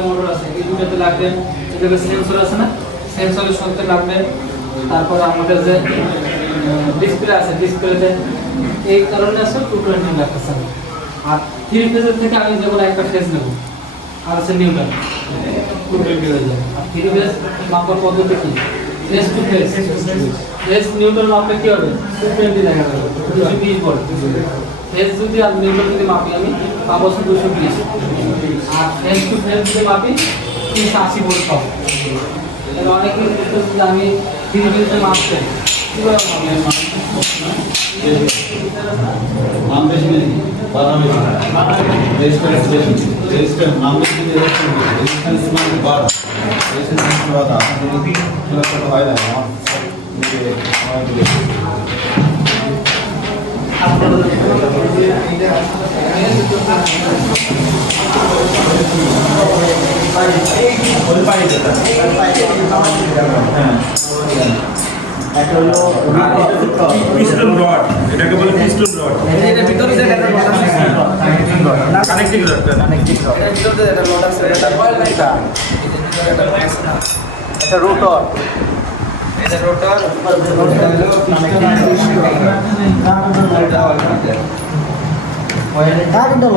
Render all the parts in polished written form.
দুটো মোটর আছে, এই দুটোতে লাগবে। এটাতে সেন্সর আছে না, সেন্সরের সাথে লাগবে। তারপর আমাদের যে ডিসপ্লে আছে, ডিসপ্লেতে এই কারণে আছে 220 লাগতেছে। আর 3 ফেজের থেকে আমি যেমন একটা ফেজ নেব, আর আছে নিউটন 220 হয়ে যায়। আর 3 ফেজ মাপার পদ্ধতি কি? Phase to phase, phase newton মাপলে কি হবে? 220 দেখা যাবে, 220 ভোল্ট। ফেজ যদি আর নিউটন যদি মাপি আমি পাবো 220। আর ফেজ টু ফেজ যদি মাপি 380 ভোল্ট পাবো। তাহলে অনেকেই বুঝতেছে যে আমি 3 ফেজে মাপতে কিভাবে মাপলেন? নাম বেশি নেই, বাধা বেশি, রেজিস্ট্যান্স বেশি, রেজিস্ট্যান্স নাম বেশি, রেজিস্ট্যান্স মানে বাধা, রেজিস্ট্যান্স বাধা। যদি ছোটো হয় না আমার পিস্টন রড, এটাকে বলে পিস্টন রড। এটা ভিতরে যে একটা রড আছে, না কানেক্টিং রড, কানেক্টিং রড। এটা ভিতরে যে একটা রড আছে, এটা কয়েল না, এটা এটা আছে না, এটা রোটর। এটা রোটর, রোটর হলো কানেক্টিং কয়েলে কাট দিল,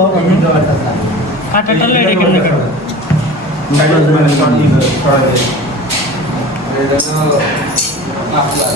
কাটাটা লেগে কেমনে কাটবে? মানে শর্টিং করা যায়। এটা হলো আপনার